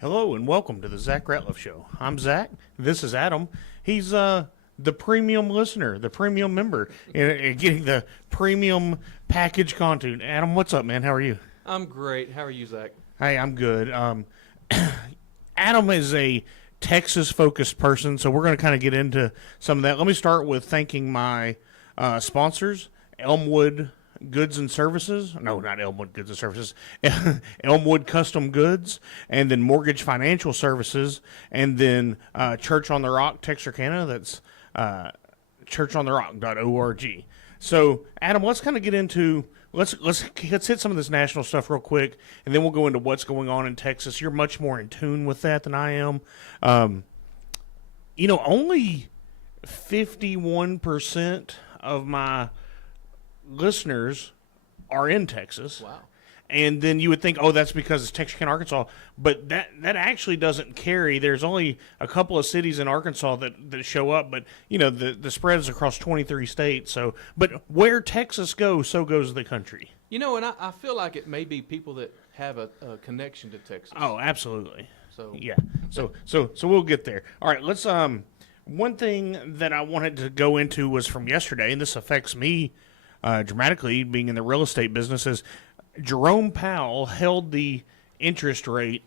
Hello and welcome to the Zach Ratliff Show. I'm Zach. This is Adam. He's the premium listener, the premium member, and getting the premium package content. Adam, what's up, man? How are you? I'm great. How are you, Zach? Hey, I'm good. Adam is a Texas-focused person, so we're going to kind of get into some of that. Let me start with thanking my sponsors, Elmwood Goods and Services. No, not Elmwood Goods and Services. Elmwood Custom Goods, and then Mortgage Financial Services, and then Church on the Rock, Texarkana. That's churchontherock.org. So, Adam, let's kind of get into let's hit some of this national stuff real quick, and then we'll go into what's going on in Texas. You're much more in tune with that than I am. Only 51% of my listeners are in Texas. Wow. And then you would think, oh, that's because it's Texarkana, Arkansas. But that actually doesn't carry. There's only a couple of cities in Arkansas that show up. But, the spread is across 23 states. So, but where Texas goes, so goes the country. And I feel like it may be people that have a connection to Texas. Oh, absolutely. So Yeah. So we'll get there. All right, let's one thing that I wanted to go into was from yesterday, and this affects me dramatically being in the real estate business, is Jerome Powell held the interest rate.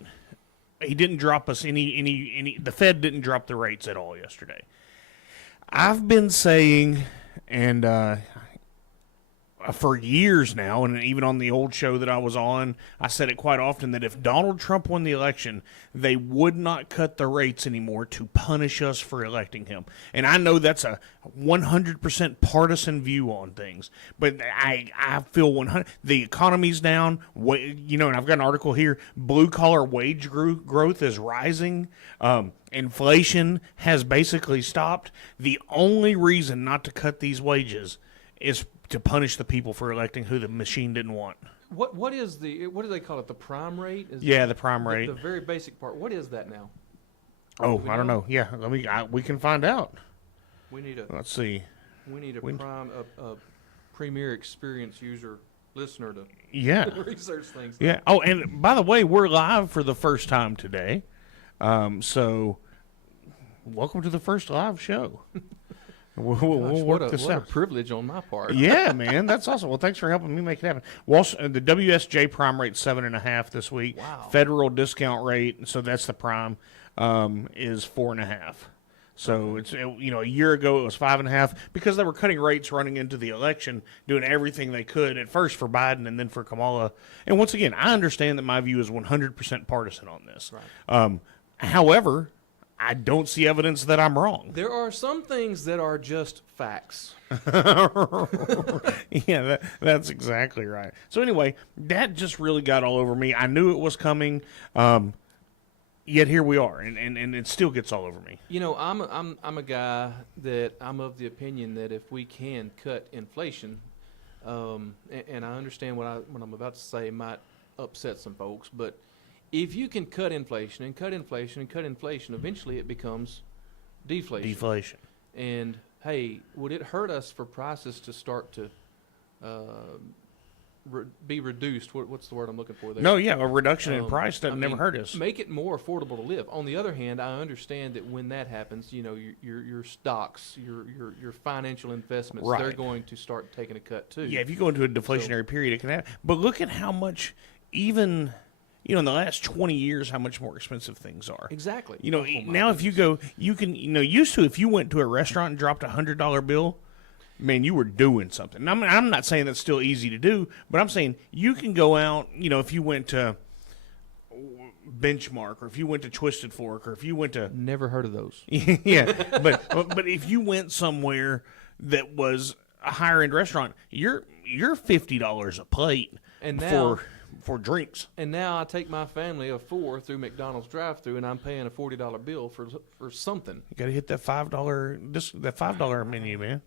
He didn't drop us any. The Fed didn't drop the rates at all yesterday. I've been saying, and for years now, and even on the old show that I was on, I said it quite often, that if Donald Trump won the election, they would not cut the rates anymore to punish us for electing him. And I know that's a 100% partisan view on things, but I feel 100. The economy's down, and I've got an article here. Blue collar wage growth is rising. Inflation has basically stopped. The only reason not to cut these wages is to punish the people for electing who the machine didn't want. what do they call it? The prime rate? The prime rate. The very basic part. What is that now? Oh, I don't know. Yeah, we can find out. We need a Let's see. a premier experience user listener to Yeah. research things. Yeah. Oh, and by the way, we're live for the first time today. So welcome to the first live show. We'll work this what out. a privilege on my part. Yeah, man, that's awesome. Well, thanks for helping me make it happen. The WSJ prime rate 7.5 this week. Wow. Federal discount rate, so that's the prime, is 4.5. So it's a year ago it was 5.5 because they were cutting rates running into the election, doing everything they could at first for Biden and then for Kamala. And once again, I understand that my view is 100% partisan on this. Right. However, I don't see evidence that I'm wrong. There are some things that are just facts. Yeah, that's exactly right. So anyway, that just really got all over me. I knew it was coming, yet here we are, and it still gets all over me. I'm a guy that I'm of the opinion that if we can cut inflation, and I understand what I'm about to say might upset some folks, but if you can cut inflation and cut inflation and cut inflation, eventually it becomes deflation. And hey, would it hurt us for prices to start to be reduced? What's the word I'm looking for there? No, yeah, a reduction in price doesn't never hurt us. Make it more affordable to live. On the other hand, I understand that when that happens, your stocks, your financial investments, Right. they're going to start taking a cut too. Yeah, if you go into a deflationary period, it can happen. But look at how much, even in the last 20 years, how much more expensive things are. Exactly. Now if you go, you can, used to, if you went to a restaurant and dropped $100 bill, man, you were doing something. I'm not saying that's still easy to do, but I'm saying you can go out, if you went to Benchmark, or if you went to Twisted Fork, or if you went to Never heard of those. yeah, but if you went somewhere that was a higher end restaurant, you're $50 a plate And now, for drinks. And now I take my family of 4 through McDonald's drive-through, and I'm paying a $40 bill for something. You got to hit that $5 menu, man.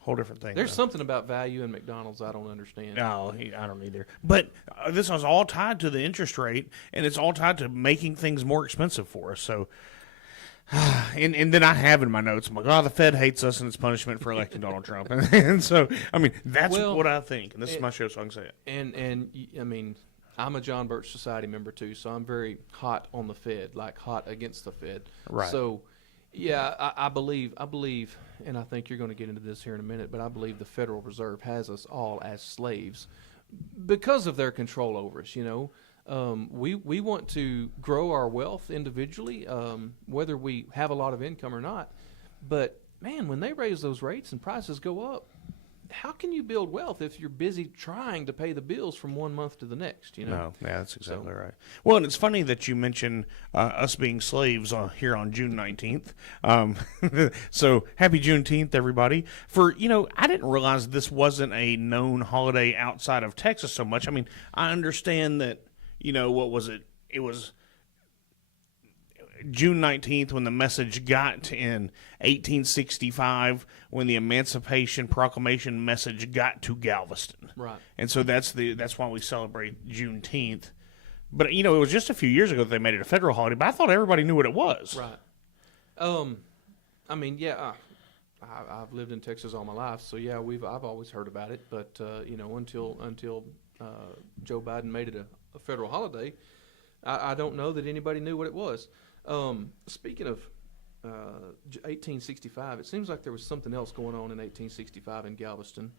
Whole different thing. There's something about value in McDonald's I don't understand. No, I don't either. But this is all tied to the interest rate, and it's all tied to making things more expensive for us. So, and then I have in my notes, I'm like, oh, the Fed hates us and it's punishment for electing Donald Trump. And so, I mean, that's what I think. And this is my show, so I can say it. And I mean, I'm a John Birch Society member too, so I'm very hot on the Fed, like hot against the Fed. Right. So, yeah, I believe, and I think you're going to get into this here in a minute, but I believe the Federal Reserve has us all as slaves because of their control over us. We want to grow our wealth individually, whether we have a lot of income or not. But man, when they raise those rates and prices go up, how can you build wealth if you're busy trying to pay the bills from one month to the next? No, yeah, that's exactly right. Well, and it's funny that you mention us being slaves here on June 19th. So happy Juneteenth, everybody. I didn't realize this wasn't a known holiday outside of Texas so much. I mean, I understand that, what was it? It was June 19th when the message got in 1865 when the Emancipation Proclamation message got to Galveston. Right. And so that's why we celebrate Juneteenth. But it was just a few years ago that they made it a federal holiday, but I thought everybody knew what it was. Right. I mean, yeah, I've lived in Texas all my life, so yeah, I've always heard about it, but until Joe Biden made it a federal holiday, I don't know that anybody knew what it was. Speaking of 1865, it seems like there was something else going on in 1865 in Galveston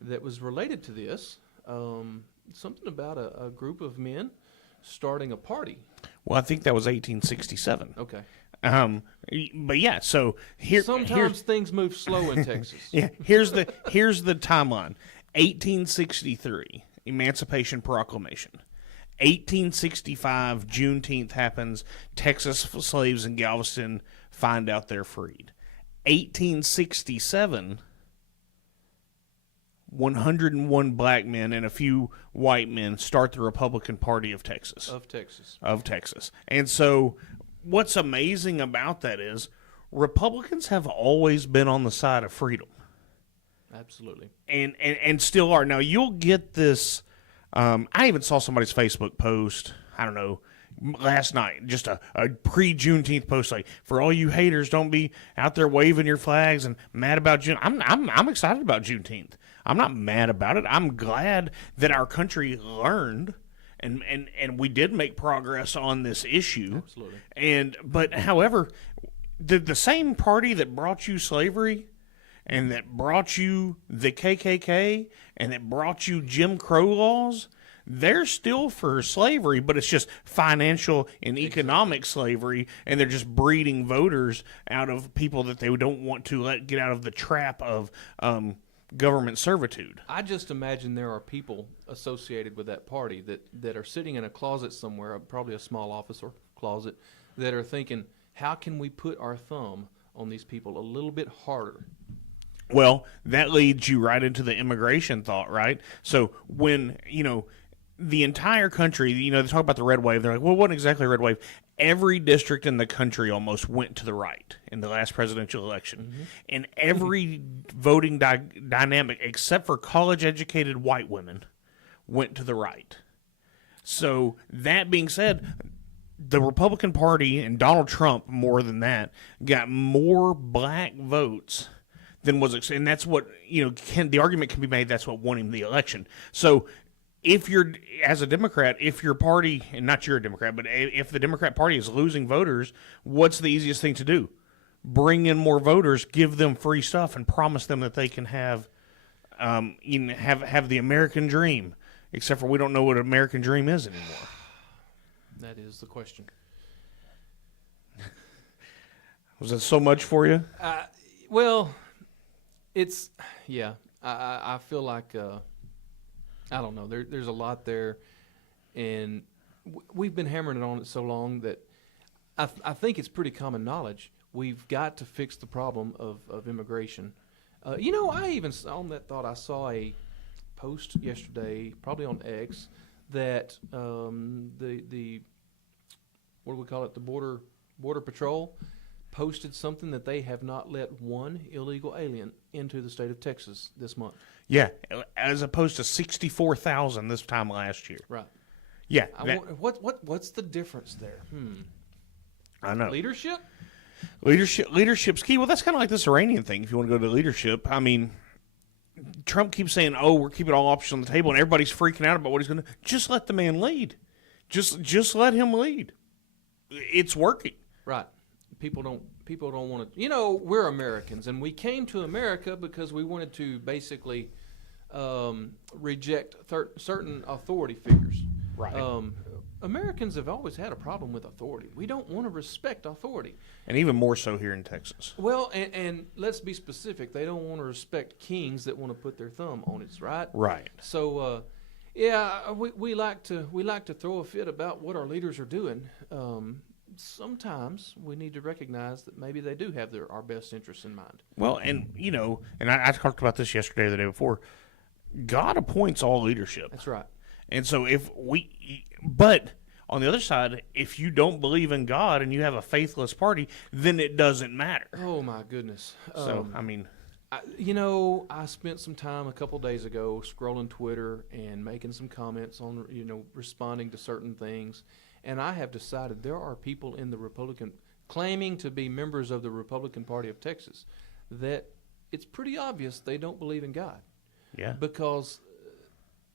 that was related to this. Something about a group of men starting a party. Well, I think that was 1867. Okay. But yeah, so sometimes things move slow in Texas. Yeah, here's the timeline. 1863, Emancipation Proclamation. 1865, Juneteenth happens. Texas slaves in Galveston find out they're freed. 1867, 101 black men and a few white men start the Republican Party of Texas. Of Texas. And so what's amazing about that is Republicans have always been on the side of freedom. Absolutely. And still are. Now, you'll get this. I even saw somebody's Facebook post, I don't know, last night, just a pre-Juneteenth post, like, for all you haters, don't be out there waving your flags and mad about June. I'm excited about Juneteenth. I'm not mad about it. I'm glad that our country learned and we did make progress on this issue. Absolutely. But however, the same party that brought you slavery and that brought you the KKK and that brought you Jim Crow laws, they're still for slavery, but it's just financial and economic slavery, and they're just breeding voters out of people that they don't want to let get out of the trap of government servitude. I just imagine there are people associated with that party that are sitting in a closet somewhere, probably a small office or closet, that are thinking, how can we put our thumb on these people a little bit harder? Well, that leads you right into the immigration thought, right? So when, the entire country, they talk about the red wave. They're like, well, what exactly a red wave? Every district in the country almost went to the right in the last presidential election. Mm-hmm. And every voting dynamic, except for college-educated white women, went to the right. So that being said, the Republican Party and Donald Trump, more than that, got more black votes than was, and that's what, the argument can be made, that's what won him the election. So if you're, as a Democrat, if your party, and not you're a Democrat, but if the Democrat Party is losing voters, what's the easiest thing to do? Bring in more voters, give them free stuff, and promise them that they can have the American dream, except for we don't know what American dream is anymore. That is the question. Was that so much for you? Well, it's, yeah, I feel like, I don't know, there's a lot there, and we've been hammering on it so long that I think it's pretty common knowledge. We've got to fix the problem of immigration. I even, on that thought, I saw a post yesterday, probably on X, that the what do we call it, the Border Patrol posted something that they have not let one illegal alien into the state of Texas this month. Yeah, as opposed to 64,000 this time last year. Right. Yeah. What's the difference there? I know. Leadership? Leadership's key. Well, that's kind of like this Iranian thing. If you want to go to leadership, I mean, Trump keeps saying, "Oh, we're keeping all options on the table," and everybody's freaking out about what he's going to. Just let the man lead. Just let him lead. It's working. Right. People don't want to. We're Americans, and we came to America because we wanted to basically reject certain authority figures. Right. Americans have always had a problem with authority. We don't want to respect authority. And even more so here in Texas. Well, and let's be specific. They don't want to respect kings that want to put their thumb on it, right? Right. So, we like to throw a fit about what our leaders are doing. Sometimes we need to recognize that maybe they do have our best interests in mind. Well, and I talked about this yesterday or the day before. God appoints all leadership. That's right. And so but on the other side, if you don't believe in God and you have a faithless party, then it doesn't matter. Oh my goodness. So, I spent some time a couple days ago scrolling Twitter and making some comments on, responding to certain things. And I have decided there are people in the claiming to be members of the Republican Party of Texas, that it's pretty obvious they don't believe in God. Yeah. Because,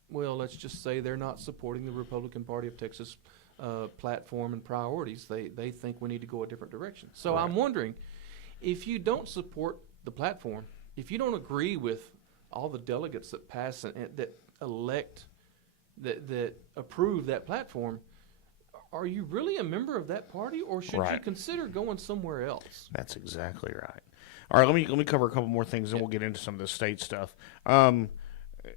let's just say they're not supporting the Republican Party of Texas platform and priorities. They think we need to go a different direction. So Right. I'm wondering, if you don't support the platform, if you don't agree with all the delegates that pass and that elect, that approve that platform, are you really a member of that party, or should you Right. consider going somewhere else? That's exactly right. All right, let me cover a couple more things, and we'll get into some of the state stuff.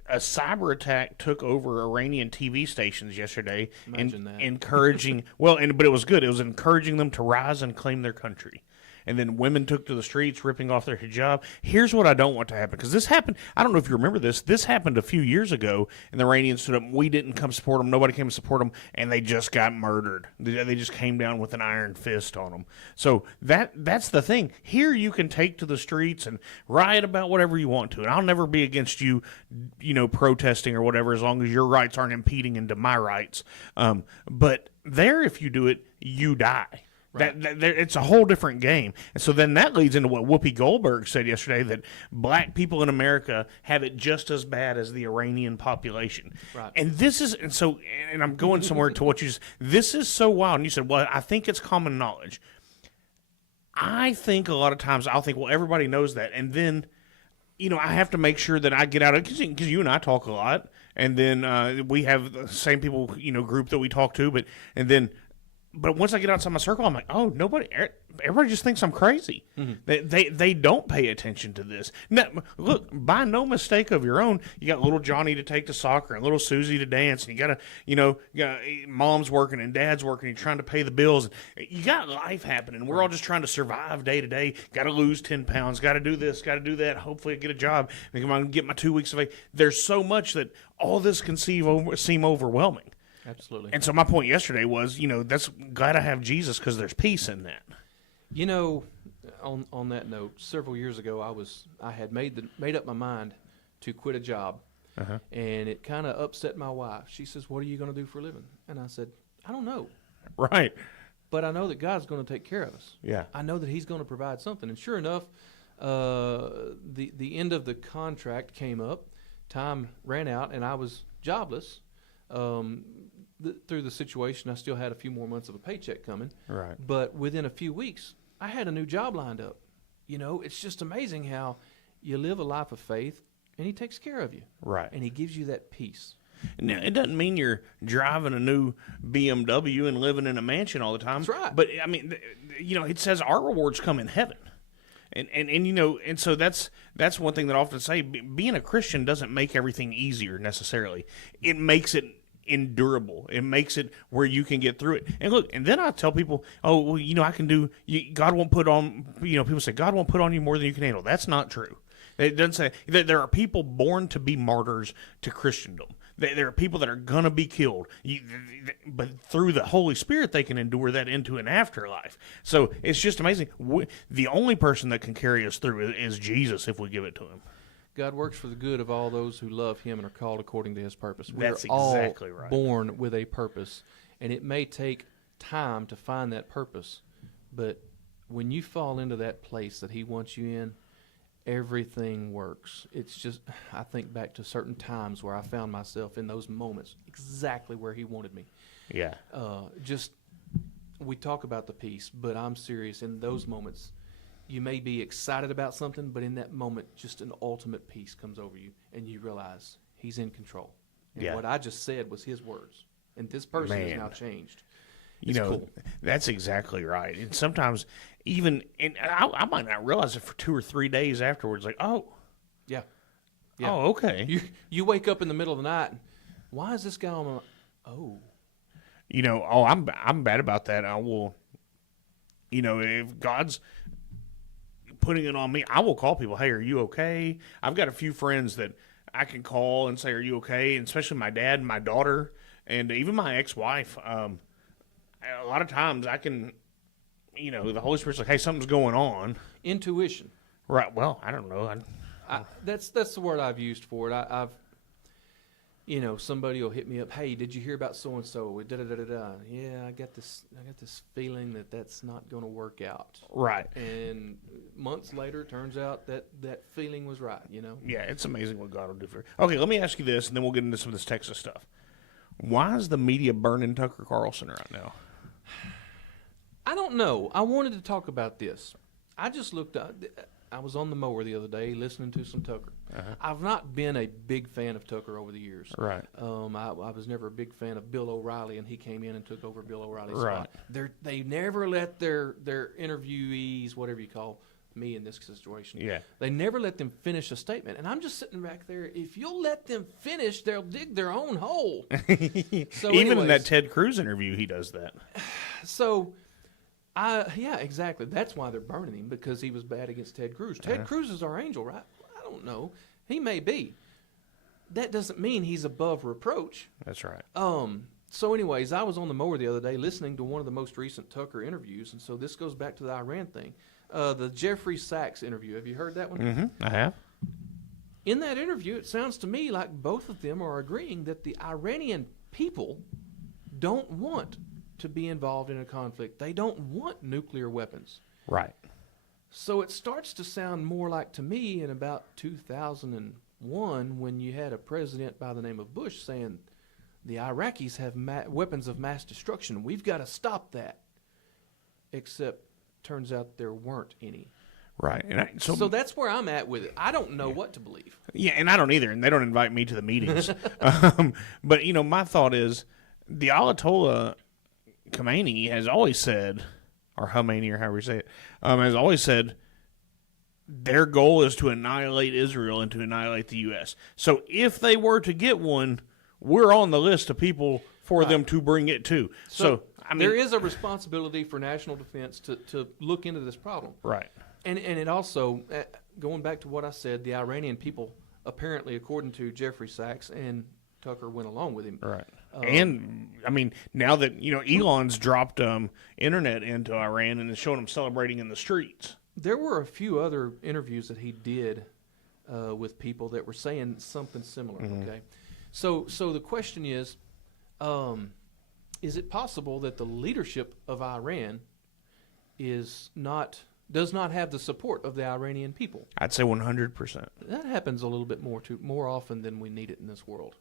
A cyber attack took over Iranian TV stations yesterday, Imagine that. encouraging but it was good. It was encouraging them to rise and claim their country. And then women took to the streets, ripping off their hijab. Here's what I don't want to happen, because this happened. I don't know if you remember this. This happened a few years ago, and the Iranians stood up. We didn't come support them. Nobody came to support them, and they just got murdered. They just came down with an iron fist on them. So that's the thing. Here you can take to the streets and riot about whatever you want to, and I'll never be against you, protesting or whatever, as long as your rights aren't impeding into my rights. But there, if you do it, you die. Right. It's a whole different game. And so then that leads into what Whoopi Goldberg said yesterday, that black people in America have it just as bad as the Iranian population. Right. And I'm going somewhere to what you just, this is so wild. And you said, well, I think it's common knowledge. I think a lot of times I'll think, well, everybody knows that. And then, I have to make sure that I get out of it, because you and I talk a lot. And then we have the same people, group that we talk to. But once I get outside my circle, I'm like, oh, everybody just thinks I'm crazy. Mm-hmm. They don't pay attention to this. Now, look, by no mistake of your own, you got little Johnny to take to soccer and little Susie to dance, and you got mom's working and dad's working, and you're trying to pay the bills. You got life happening. We're all just trying to survive day to day. Got to lose 10 pounds. Got to do this. Got to do that. Hopefully, I get a job. I can get my 2 weeks of. There's so much that all this can seem overwhelming. Absolutely. And so my point yesterday was, that's glad I have Jesus, because there's peace in that. On that note, several years ago, I had made up my mind to quit a job, and it kind of upset my wife. She says, "What are you going to do for a living?" And I said, "I don't know." Right. But I know that God's going to take care of us. Yeah. I know that He's going to provide something. And sure enough, the end of the contract came up. Time ran out, and I was jobless. Through the situation, I still had a few more months of a paycheck coming. Right. But within a few weeks, I had a new job lined up. It's just amazing how you live a life of faith, and He takes care of you. Right. And He gives you that peace. Now, it doesn't mean you're driving a new BMW and living in a mansion all the time. That's right. But, it says our rewards come in heaven. And so that's one thing that I often say. Being a Christian doesn't make everything easier necessarily. It makes it endurable. It makes it where you can get through it. And look, and then I tell people, oh, well, I can do. God won't put on. People say God won't put on you more than you can handle. That's not true. It doesn't say that there are people born to be martyrs to Christendom. There are people that are going to be killed, but through the Holy Spirit, they can endure that into an afterlife. So it's just amazing. The only person that can carry us through is Jesus if we give it to Him. God works for the good of all those who love Him and are called according to His purpose. That's We're exactly all right. born with a purpose, and it may take time to find that purpose, but when you fall into that place that He wants you in, everything works. It's just, I think back to certain times where I found myself in those moments exactly where he wanted me. Yeah. Just, we talk about the peace, but I'm serious. In those moments, you may be excited about something, but in that moment, just an ultimate peace comes over you, and you realize he's in control. And Yeah. what I just said was his words, and this person is Man. now changed. You It's know, cool. that's exactly right. And sometimes even, and I might not realize it for 2 or 3 days afterwards, like, oh, Yeah. Yeah. oh, okay. You wake up in the middle of the night, and why is this guy on my, oh. You know, oh, I'm bad about that. I will, you know, if God's putting it on me, I will call people. Hey, are you okay? I've got a few friends that I can call and say, are you okay? And especially my dad and my daughter and even my ex-wife. A lot of times I can, you know, the Holy Spirit's like, hey, something's going on. Intuition. Right. Well, I don't know. That's the word I've used for it. I've, you know, somebody will hit me up. Hey, did you hear about so and so? Da da da da da. Yeah, I got this feeling that that's not going to work out. Right. And months later, it turns out that feeling was right. You know. Yeah, it's amazing what God will do for you. Okay, let me ask you this, and then we'll get into some of this Texas stuff. Why is the media burning Tucker Carlson right now? I don't know. I wanted to talk about this. I just looked up. I was on the mower the other day listening to some Tucker. Uh-huh. I've not been a big fan of Tucker over the years. Right. I was never a big fan of Bill O'Reilly, and he came in and took over Bill O'Reilly's Right. spot. They never let their interviewees, whatever you call me in this situation, Yeah. they never let them finish a statement. And I'm just sitting back there. If you'll let them finish, they'll dig their own hole. So Even in anyways, that Ted Cruz interview, he does that. So, yeah, exactly. That's why they're burning him, because he was bad against Ted Cruz. Ted Cruz is our angel, right? I don't know. He may be. That doesn't mean he's above reproach. That's right. So anyways, I was on the mower the other day listening to one of the most recent Tucker interviews, and so this goes back to the Iran thing. The Jeffrey Sachs interview. Have you heard that one? Mm-hmm. I have. In that interview, it sounds to me like both of them are agreeing that the Iranian people don't want to be involved in a conflict. They don't want nuclear weapons. Right. So it starts to sound more like, to me, in about 2001, when you had a president by the name of Bush saying the Iraqis have weapons of mass destruction. We've got to stop that. Except, turns out there weren't any. Right. And So that's where I'm at with it. I don't know what to believe. yeah, and I don't either, and they don't invite me to the meetings. But, you know, my thought is the Ayatollah Khomeini has always said, or Khomeini, or however you say it, has always said their goal is to annihilate Israel and to annihilate the U.S. So if they were to get one, we're on the list of people for them to bring it to. So I mean, there is a responsibility for national defense to look into this problem. right. And it also, going back to what I said, the Iranian people, apparently, according to Jeffrey Sachs, and Tucker went along with him. Right. And, I mean, now that, you know, Elon's dropped internet into Iran and is showing them celebrating in the streets. There were a few other interviews that he did with people that were saying something similar, okay? So the question is it possible that the leadership of Iran does not have the support of the Iranian people? I'd say 100%. That happens a little bit more often than we need it in this world.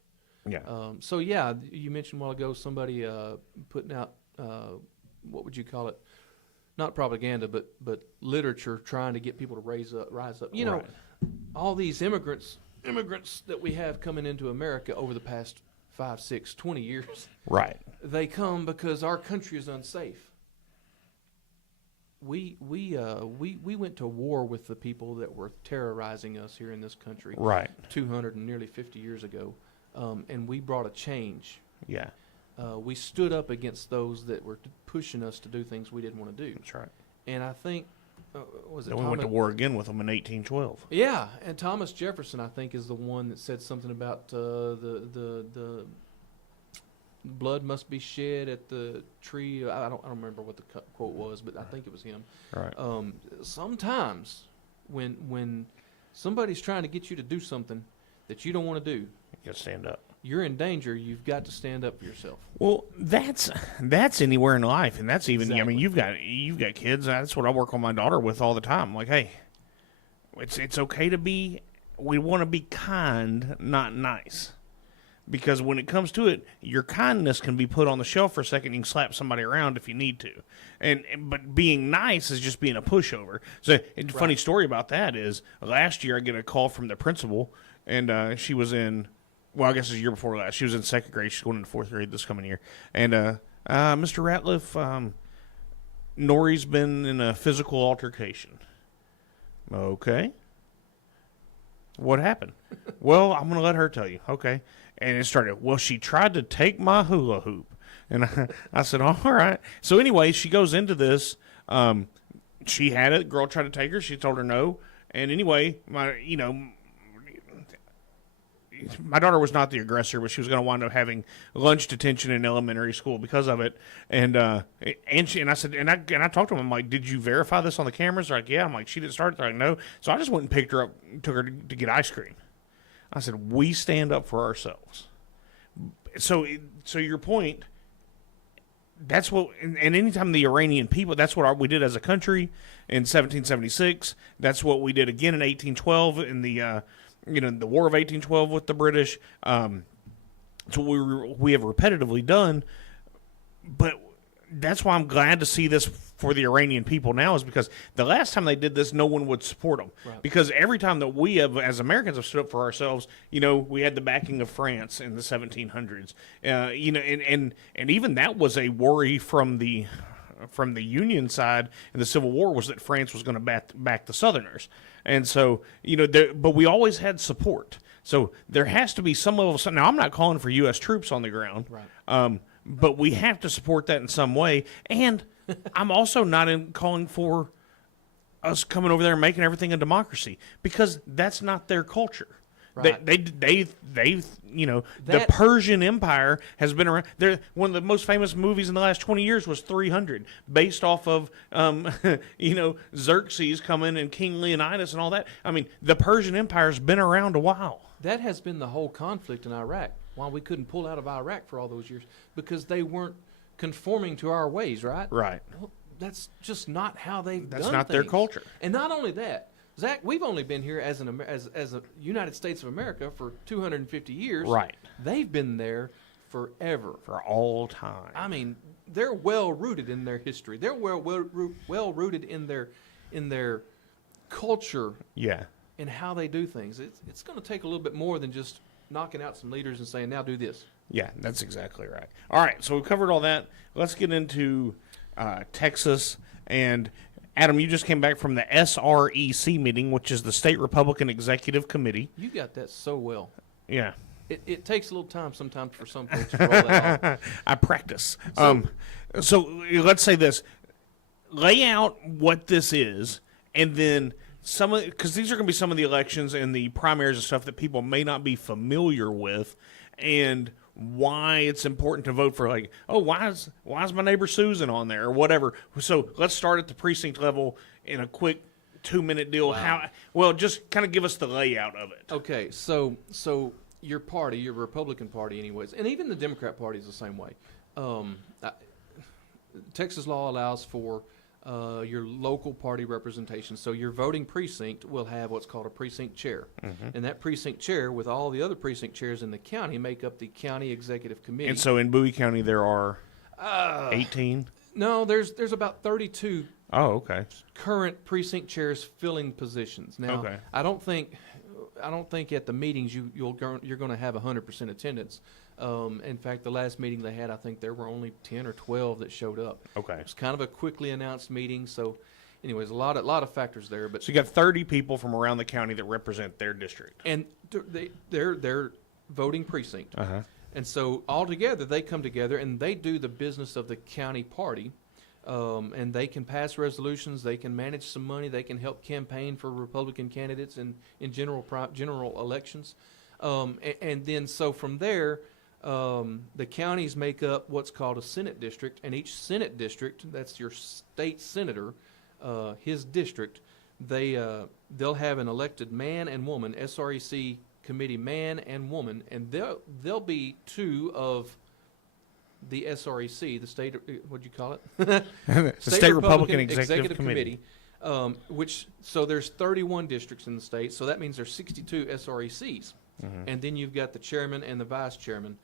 Yeah. So yeah, you mentioned a while ago somebody putting out what would you call it? Not propaganda, but literature, trying to get people to rise up. You know, Right. all these immigrants that we have coming into America over the past 5, 6, 20 years. Right. They come because our country is unsafe. We went to war with the people that were terrorizing us here in this country. Right. 200 and nearly 50 years ago, and we brought a change. Yeah. We stood up against those that were pushing us to do things we didn't want to do. That's right. And I think, was it Then we went to Thomas? war again with them in 1812. Yeah, and Thomas Jefferson, I think, is the one that said something about the blood must be shed at the tree. I don't remember what the quote was, but I think it was him. Right. Sometimes when somebody's trying to get you to do something that you don't want to do, You got to stand up. you're in danger. You've got to stand up for yourself. Well, that's anywhere in life, and that's even. I mean, Exactly. you've got kids. That's what I work on my daughter with all the time. I'm like, hey, it's okay to be. We want to be kind, not nice. Because when it comes to it, your kindness can be put on the shelf for a second. You can slap somebody around if you need to, but being nice is just being a pushover. So, funny story about that is last year I get a call from the principal, and she was in. Well, I guess it was the year before last. She was in second grade. She's going into fourth grade this coming year. And Mr. Ratliff, Nori's been in a physical altercation. Okay. What happened? Well, I'm going to let her tell you. Okay. And it started, well, she tried to take my hula hoop. And I said, all right. So anyway, she goes into this. She had it. Girl tried to take her. She told her no. And anyway, my daughter was not the aggressor, but she was going to wind up having lunch detention in elementary school because of it. And I said, and I talked to them. I'm like, did you verify this on the cameras? They're like, yeah. I'm like, she didn't start it. They're like, no. So I just went and picked her up, took her to get ice cream. I said, we stand up for ourselves. So your point, that's what, and anytime the Iranian people, that's what we did as a country in 1776. That's what we did again in 1812 in the War of 1812 with the British. It's what we have repetitively done. But that's why I'm glad to see this for the Iranian people now, is because the last time they did this, no one would support them. Right. Because every time that we have, as Americans, have stood up for ourselves, we had the backing of France in the 1700s. And even that was a worry from the Union side in the Civil War, was that France was going to back the Southerners. And so, but we always had support. So there has to be some level of something. Now, I'm not calling for U.S. troops on the ground. Right. But we have to support that in some way. And I'm also not calling for us coming over there and making everything a democracy, because that's not their culture. Right. The Persian Empire has been around. One of the most famous movies in the last 20 years was 300, based off of Xerxes coming and King Leonidas and all that. I mean, the Persian Empire's been around a while. That has been the whole conflict in Iraq. Why we couldn't pull out of Iraq for all those years, because they weren't conforming to our ways, right? Right. Well, that's just not how they've done things. That's not their culture. And not only that, Zach, we've only been here as a United States of America for 250 years. Right. They've been there forever. For all time. I mean, they're well rooted in their history. They're well rooted in their culture. Yeah. And how they do things. It's going to take a little bit more than just knocking out some leaders and saying, now do this. Yeah, that's exactly right. All right, so we've covered all that. Let's get into Texas. And Adam, you just came back from the SREC meeting, which is the State Republican Executive Committee. You got that so well. Yeah. It takes a little time sometimes for some folks to roll that off. I practice. So let's say this. Lay out what this is, and then because these are going to be some of the elections and the primaries and stuff that people may not be familiar with, and why it's important to vote for, like, oh, why is my neighbor Susan on there or whatever. So let's start at the precinct level in a quick 2-minute deal. Wow. Just kind of give us the layout of it. Okay, so your party, your Republican Party anyways, and even the Democrat Party is the same way. Texas law allows for your local party representation. So your voting precinct will have what's called a precinct chair. Mm-hmm. And that precinct chair, with all the other precinct chairs in the county, make up the county executive committee. And so in Bowie County there are 18? No, there's about 32 current precinct chairs filling positions. Now, okay. I don't think at the meetings you're going to have 100% attendance. In fact, the last meeting they had, I think there were only 10 or 12 that showed up. Okay. It was kind of a quickly announced meeting, so anyways, a lot of factors there. But so you got 30 people from around the county that represent their district. And they're voting precinct. Uh-huh. And so all together, they come together and they do the business of the county party. And they can pass resolutions, they can manage some money, they can help campaign for Republican candidates in general elections. And then so from there, the counties make up what's called a Senate district, and each Senate district, that's your state senator, his district, they'll have an elected man and woman, SREC committee man and woman, and they'll be two of the SREC, the state, what'd you call it? The State Republican Executive Committee. So there's 31 districts in the state, so that means there's 62 SRECs. And then you've got the chairman and the vice chairman.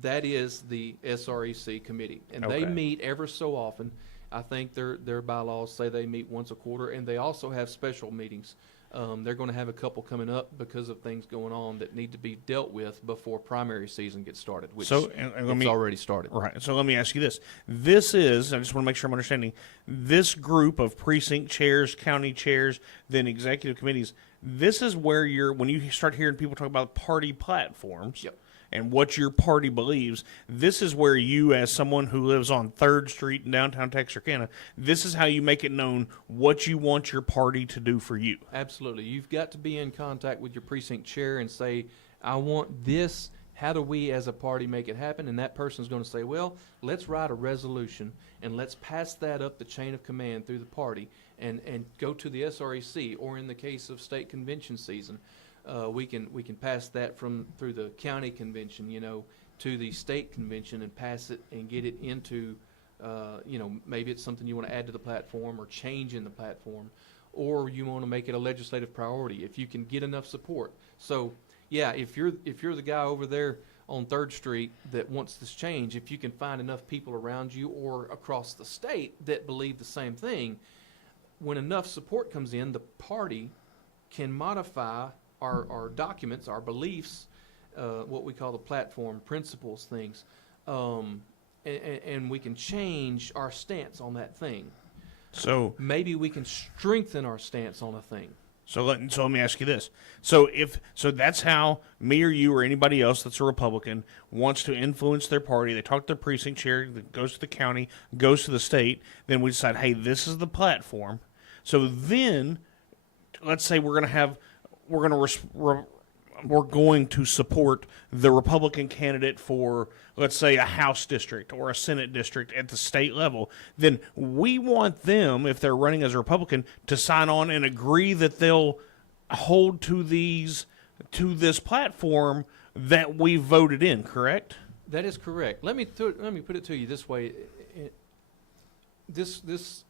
That is the SREC committee. And they Okay. meet ever so often. I think their bylaws say they meet once a quarter, and they also have special meetings. They're going to have a couple coming up because of things going on that need to be dealt with before primary season gets started, which So, and let it's me, already started. right. So let me ask you this. This is, I just want to make sure I'm understanding, this group of precinct chairs, county chairs, then executive committees, this is where when you start hearing people talk about party platforms. Yep. And what your party believes, this is where you, as someone who lives on 3rd Street in downtown Texarkana, this is how you make it known what you want your party to do for you. Absolutely. You've got to be in contact with your precinct chair and say, I want this. How do we as a party make it happen? And that person's going to say, well, let's write a resolution and let's pass that up the chain of command through the party and go to the SREC, or in the case of state convention season, we can pass that through the county convention, to the state convention and pass it and get it into, maybe it's something you want to add to the platform or change in the platform, or you want to make it a legislative priority if you can get enough support. So, yeah, if you're the guy over there on 3rd Street that wants this change, if you can find enough people around you or across the state that believe the same thing, when enough support comes in, the party can modify our documents, our beliefs, what we call the platform principles things, and we can change our stance on that thing. So Maybe we can strengthen our stance on a thing. So let me ask you this. So that's how me or you or anybody else that's a Republican wants to influence their party. They talk to their precinct chair, that goes to the county, goes to the state. Then we decide, hey, this is the platform. So then, let's say we're going to support the Republican candidate for, let's say, a House district or a Senate district at the state level. Then we want them, if they're running as a Republican, to sign on and agree that they'll hold to this platform that we voted in, correct? That is correct. Let me put it to you this way. This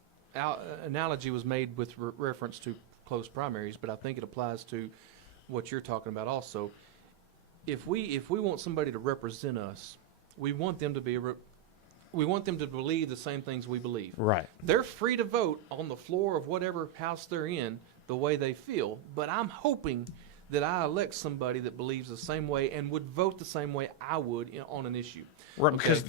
analogy was made with reference to closed primaries, but I think it applies to what you're talking about also. If we want somebody to represent us, we want them to believe the same things we believe. Right. They're free to vote on the floor of whatever house they're in the way they feel, but I'm hoping that I elect somebody that believes the same way and would vote the same way I would on an issue. Right, Okay? because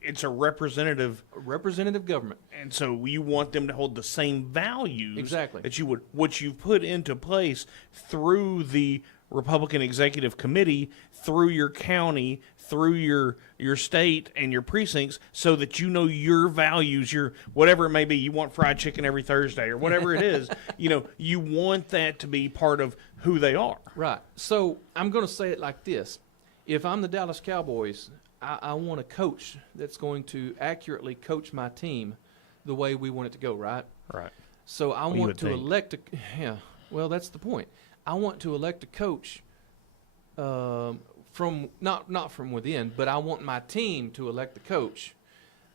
it's a representative, Representative government. and so you want them to hold the same values Exactly. that you would, what you've put into place through the Republican Executive Committee, through your county, through your state and your precincts, so that you know your values, your whatever it may be. You want fried chicken every Thursday or whatever it is. You want that to be part of who they are. Right. So I'm going to say it like this. If I'm the Dallas Cowboys, I want a coach that's going to accurately coach my team the way we want it to go, right? Right. So I you want would to think. elect yeah, well, that's the point. I want to elect a coach from not from within, but I want my team to elect the coach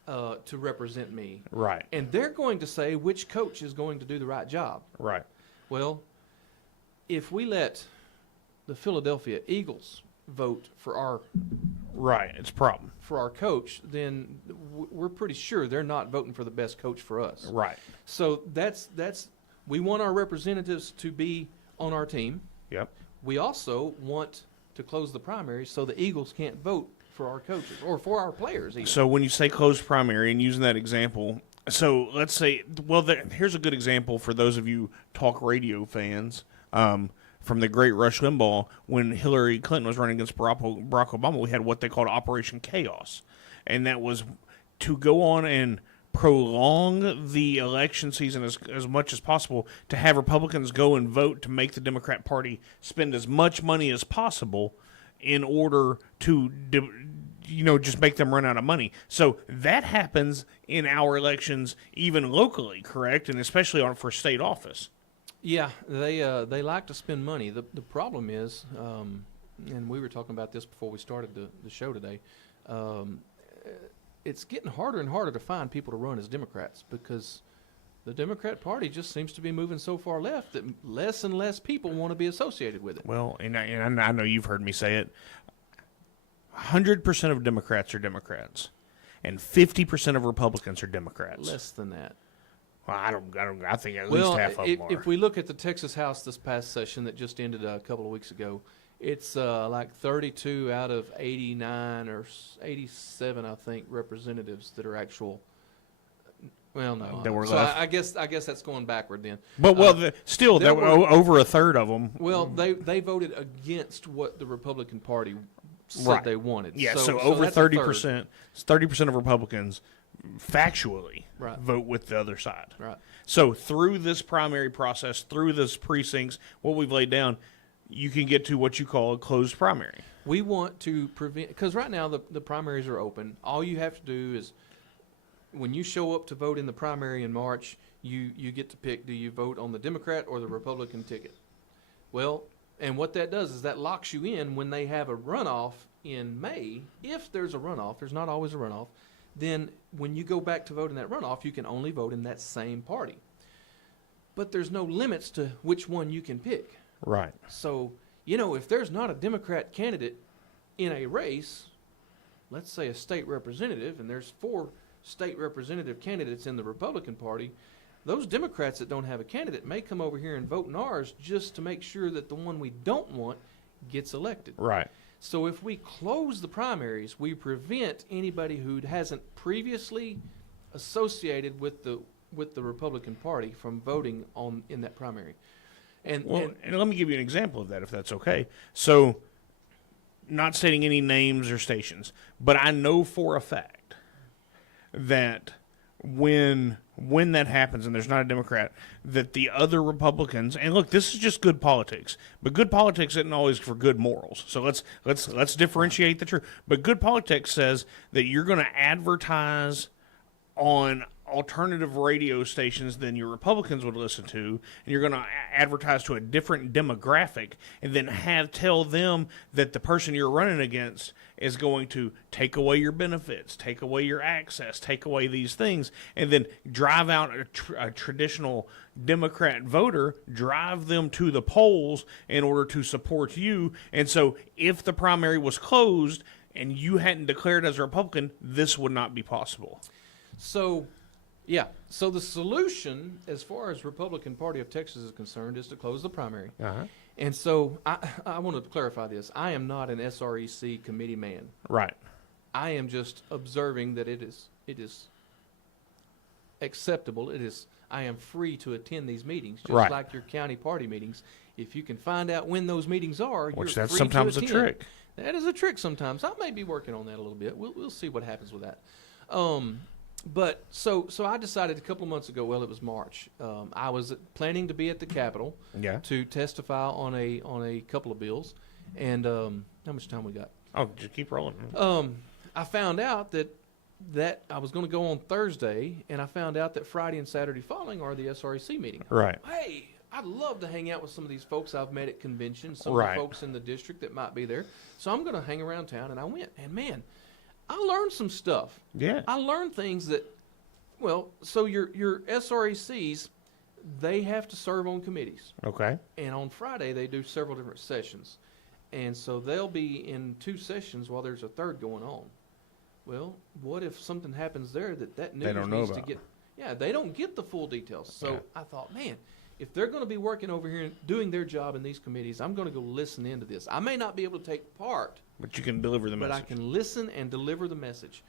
to represent me. Right. And they're going to say which coach is going to do the right job. Right. Well, if we let the Philadelphia Eagles vote for our Right. It's a problem. coach, then we're pretty sure they're not voting for the best coach for us. Right. So that's we want our representatives to be on our team. Yep. We also want to close the primaries so the Eagles can't vote for our coaches or for our players even. So when you say closed primary and using that example, so let's say, here's a good example for those of you talk radio fans. From the great Rush Limbaugh, when Hillary Clinton was running against Barack Obama, we had what they called Operation Chaos. And that was to go on and prolong the election season as much as possible, to have Republicans go and vote to make the Democrat Party spend as much money as possible in order to just make them run out of money. So that happens in our elections, even locally, correct? And especially for state office. Yeah, they like to spend money. The problem is, and we were talking about this before we started the show today, it's getting harder and harder to find people to run as Democrats because the Democrat Party just seems to be moving so far left that less and less people want to be associated with it. Well, and I know you've heard me say it. 100% of Democrats are Democrats, and 50% of Republicans are Democrats. Less than that. Well, I think at least half of them are. If we look at the Texas House this past session that just ended a couple of weeks ago, it's like 32 out of 89 or 87, I think, representatives that are actual. Well, no, That were so left. I guess that's going backward then. But still, there there were over a third of them. Well, they voted against what the Republican Party said Right. they wanted. Yeah, so over that's a third. 30% of Republicans factually Right. vote with the other side. Right. So through this primary process, through this precincts, what we've laid down, you can get to what you call a closed primary. We want to prevent, because right now the primaries are open. All you have to do is, when you show up to vote in the primary in March, you get to pick, do you vote on the Democrat or the Republican ticket? Well, and what that does is that locks you in when they have a runoff in May. If there's a runoff, there's not always a runoff, then when you go back to vote in that runoff, you can only vote in that same party. But there's no limits to which one you can pick. Right. So, if there's not a Democrat candidate in a race, let's say a state representative, and there's 4 state representative candidates in the Republican Party, those Democrats that don't have a candidate may come over here and vote in ours just to make sure that the one we don't want gets elected. Right. So if we close the primaries, we prevent anybody who hasn't previously associated with the Republican Party from voting in that primary. And let me give you an example of that, if that's okay. So, not stating any names or stations, but I know for a fact that when that happens and there's not a Democrat, that the other Republicans, and look, this is just good politics, but good politics isn't always for good morals. So let's differentiate the two. But good politics says that you're going to advertise on alternative radio stations than your Republicans would listen to, and you're going to advertise to a different demographic, and then tell them that the person you're running against is going to take away your benefits, take away your access, take away these things, and then drive out a traditional Democrat voter, drive them to the polls in order to support you. And so if the primary was closed and you hadn't declared as a Republican, this would not be possible. So the solution, as far as Republican Party of Texas is concerned, is to close the primary. Uh-huh. And so I want to clarify this. I am not an SREC committee man. Right. I am just observing that it is acceptable. I am free to attend these meetings, just Right. like your county party meetings. If you can find out when those meetings are, Which you're that's free sometimes to a attend. trick. That is a trick sometimes. I may be working on that a little bit. We'll see what happens with that. But so I decided a couple of months ago. Well, it was March. I was planning to be at the Capitol Yeah. to testify on a couple of bills. And how much time we got? Oh, just keep rolling. I found out that I was going to go on Thursday, and I found out that Friday and Saturday following are the SREC meeting. Right. Hey, I'd love to hang out with some of these folks I've met at conventions, some Right. of the folks in the district that might be there. So I'm going to hang around town, and I went. And man, I learned some stuff. Yeah. I learned things that, so your SRECs, they have to serve on committees. Okay. And on Friday, they do several different sessions. And so they'll be in 2 sessions while there's a third going on. Well, what if something happens there that news don't know needs to about. get? Yeah, they don't get the full details. So Yeah. I thought, man, if they're going to be working over here and doing their job in these committees, I'm going to go listen into this. I may not be able to take part, But you can deliver the but message. I can listen and deliver the message.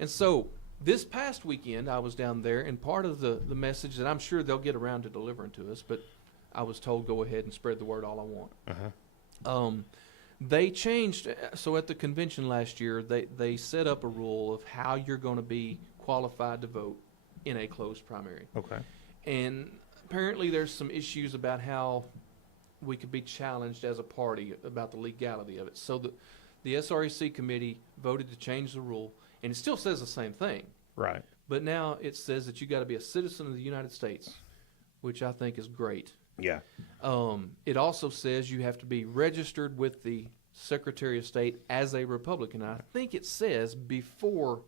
And so this past weekend, I was down there, and part of the message that I'm sure they'll get around to delivering to us, but I was told go ahead and spread the word all I want. Uh-huh. They changed, so at the convention last year, they set up a rule of how you're going to be qualified to vote in a closed primary. Okay. And apparently there's some issues about how we could be challenged as a party about the legality of it. So the SREC committee voted to change the rule, and it still says the same thing. Right. But now it says that you got to be a citizen of the United States, which I think is great. Yeah. It also says you have to be registered with the Secretary of State as a Republican. I think it says before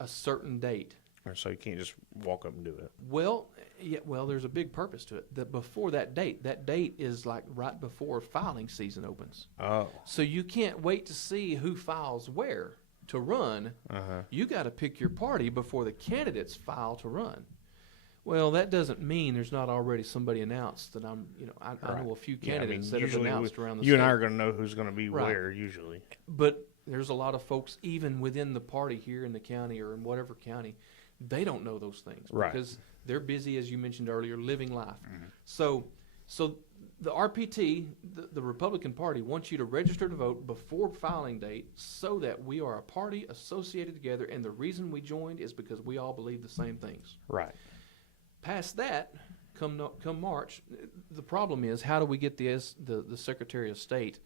a certain date. Or so you can't just walk up and do it. Well, yeah, well, there's a big purpose to it. That before that date is like right before filing season opens. Oh. So you can't wait to see who files where to run. Uh-huh. You got to pick your party before the candidates file to run. Well, that doesn't mean there's not already somebody announced that I know a few candidates that have usually announced around the you state. and I are going to know who's going to be Right. where usually. But there's a lot of folks, even within the party here in the county or in whatever county, they don't know those things Right. because they're busy, as you mentioned earlier, living life. So the RPT, the Republican Party, wants you to register to vote before filing date so that we are a party associated together, and the reason we joined is because we all believe the same things. Right. Past that, come March, the problem is how do we get the Secretary of State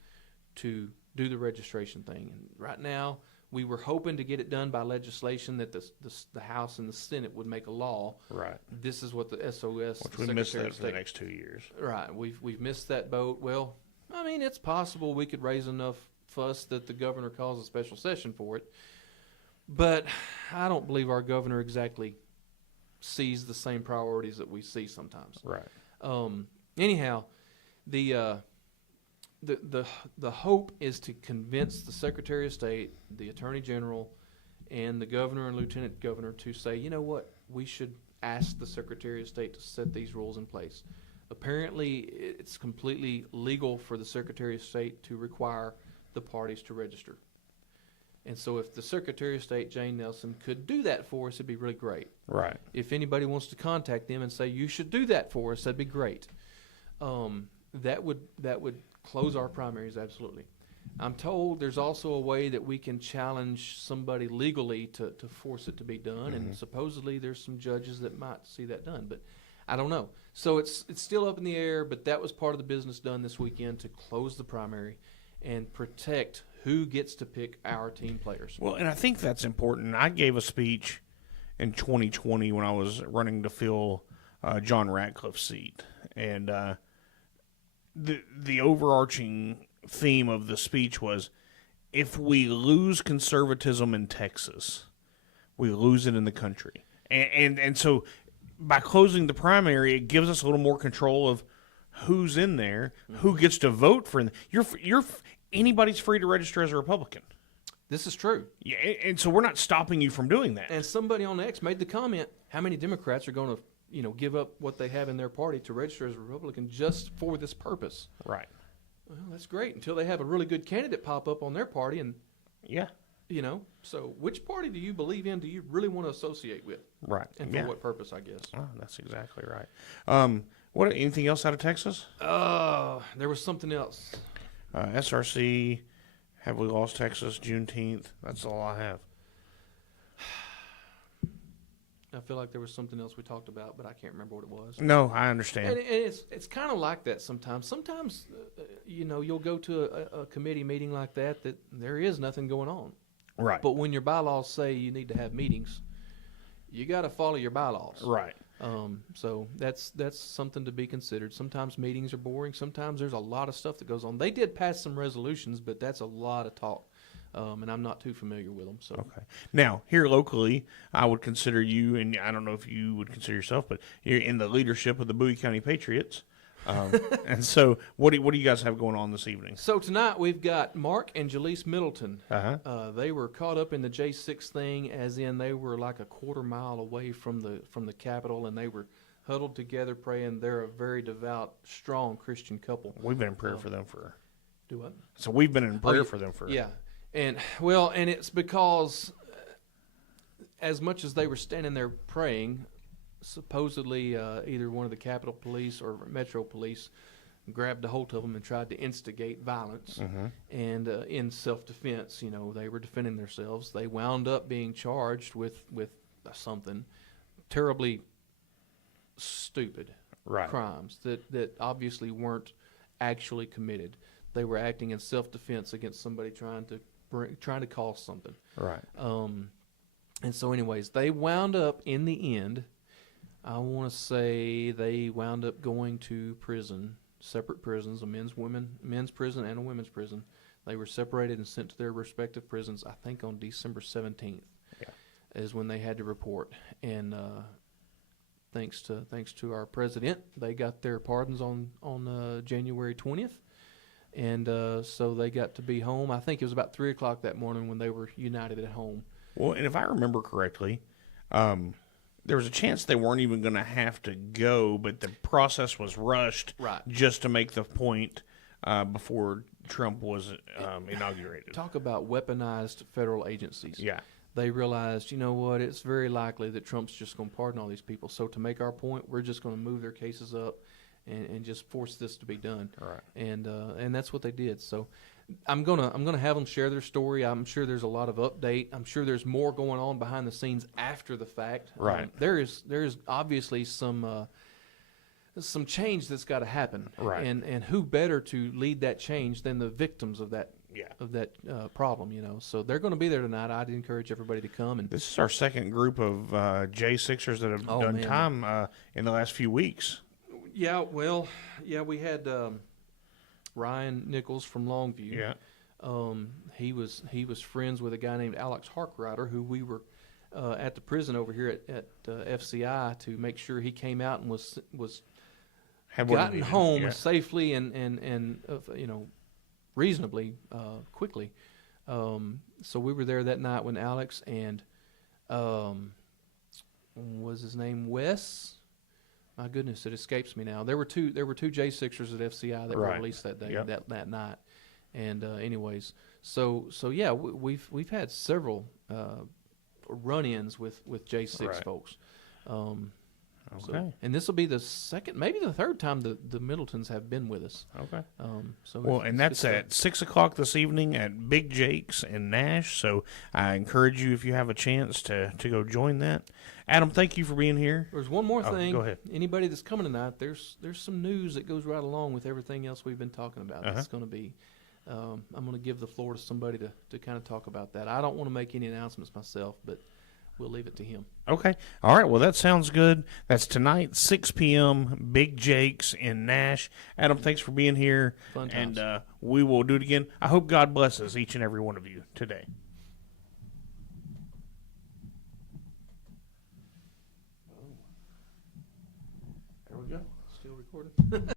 to do the registration thing? And right now, we were hoping to get it done by legislation that the House and the Senate would make a law. Right. This is what the SOS Which we Secretary missed of that for the State. next 2 years. Right, we've missed that boat. Well, I mean, it's possible we could raise enough fuss that the governor calls a special session for it, but I don't believe our governor exactly sees the same priorities that we see sometimes. Right. Anyhow, the hope is to convince the Secretary of State, the Attorney General, and the governor and lieutenant governor to say, you know what, we should ask the Secretary of State to set these rules in place. Apparently, it's completely legal for the Secretary of State to require the parties to register. And so if the Secretary of State, Jane Nelson, could do that for us, it'd be really great. Right. If anybody wants to contact them and say, you should do that for us, that'd be great. That would close our primaries, absolutely. I'm told there's also a way that we can challenge somebody legally to force it to be done, and supposedly there's some judges that might see that done, but I don't know. So it's still up in the air, but that was part of the business done this weekend to close the primary and protect who gets to pick our team players. Well, and I think that's important. I gave a speech in 2020 when I was running to fill John Ratcliffe's seat, and the overarching theme of the speech was, if we lose conservatism in Texas, we lose it in the country. And so by closing the primary, it gives us a little more control of who's in there, who gets to vote for. Anybody's free to register as a Republican. This is true. Yeah, and so we're not stopping you from doing that. And somebody on X made the comment, how many Democrats are going to give up what they have in their party to register as a Republican just for this purpose? Right. Well, that's great until they have a really good candidate pop up on their party, and Yeah. So which party do you believe in? Do you really want to associate with? Right. And for what purpose, I guess? Oh, that's exactly right. What? Anything else out of Texas? There was something else. SRC, have we lost Texas? Juneteenth. That's all I have. I feel like there was something else we talked about, but I can't remember what it was. No, I understand. And it's kind of like that sometimes. Sometimes, you'll go to a committee meeting like that there is nothing going on. Right. But when your bylaws say you need to have meetings, you got to follow your bylaws. Right. So that's something to be considered. Sometimes meetings are boring. Sometimes there's a lot of stuff that goes on. They did pass some resolutions, but that's a lot of talk. And I'm not too familiar with them. So Okay. Now, here locally, I would consider you, and I don't know if you would consider yourself, but you're in the leadership of the Bowie County Patriots. And so, what do you guys have going on this evening? So tonight we've got Mark and Jaleese Middleton. Uh-huh. They were caught up in the J6 thing, as in they were like a quarter mile away from the Capitol, and they were huddled together praying. They're a very devout, strong Christian couple. We've been in prayer for them for. Do what? So we've been in prayer yeah. for them for. Yeah, and it's because as much as they were standing there praying, supposedly either one of the Capitol Police or Metro Police grabbed a hold of them and tried to instigate violence. Mm-hmm. And in self-defense, they were defending themselves. They wound up being charged with something terribly stupid Right. crimes that obviously weren't actually committed. They were acting in self-defense against somebody trying to cause something. Right. And so, anyways, they wound up in the end. I want to say they wound up going to prison, separate prisons, a men's prison and a women's prison. They were separated and sent to their respective prisons, I think on December 17th. Yeah. is when they had to report. And thanks to our president, they got their pardons on January 20th. And so they got to be home. I think it was about 3 o'clock that morning when they were united at home. Well, and if I remember correctly, there was a chance they weren't even going to have to go, but the process was rushed Right. just to make the point before Trump was inaugurated. Talk about weaponized federal agencies. Yeah. They realized, you know what, it's very likely that Trump's just going to pardon all these people. So to make our point, we're just going to move their cases up and just force this to be done. Right. And that's what they did. So I'm gonna have them share their story. I'm sure there's a lot of update. I'm sure there's more going on behind the scenes after the fact. Right. There is obviously some change that's got to happen. Right. And who better to lead that change than the victims of that Yeah. problem, you know. So they're going to be there tonight. I'd encourage everybody to come. And This is our second group of J6ers that have done man. time in the last few weeks. yeah, well, yeah, we had Ryan Nichols from Longview. Yeah. He was friends with a guy named Alex Harkrider, who we were at the prison over here at FCI to make sure he came out and was Had what he gotten needed. home Yeah. safely and you know, reasonably quickly. So we were there that night when Alex and was his name Wes? My goodness, it escapes me now. There were two J6ers at FCI that were Right. released that day, Yep. that night. And anyways, so yeah, we've had several run-ins with J6 Right. folks. Okay. So, and this will be the second, maybe the third time the Middletons have been with us. Okay. So Well, and that's at 6 o'clock this evening at Big Jake's in Nash. So I encourage you, if you have a chance, to go join that. Adam, thank you for being here. There's one more Oh, thing. go ahead. Anybody that's coming tonight, there's some news that goes right along with everything else we've been talking about. Uh-huh. It's going to be. I'm going to give the floor to somebody to kind of talk about that. I don't want to make any announcements myself, but we'll leave it to him. Okay. All right. Well, that sounds good. That's tonight, 6 p.m., Big Jake's in Nash. Adam, thanks for being here. Fun times. And we will do it again. I hope God blesses each and every one of you today. There we go. Still recording?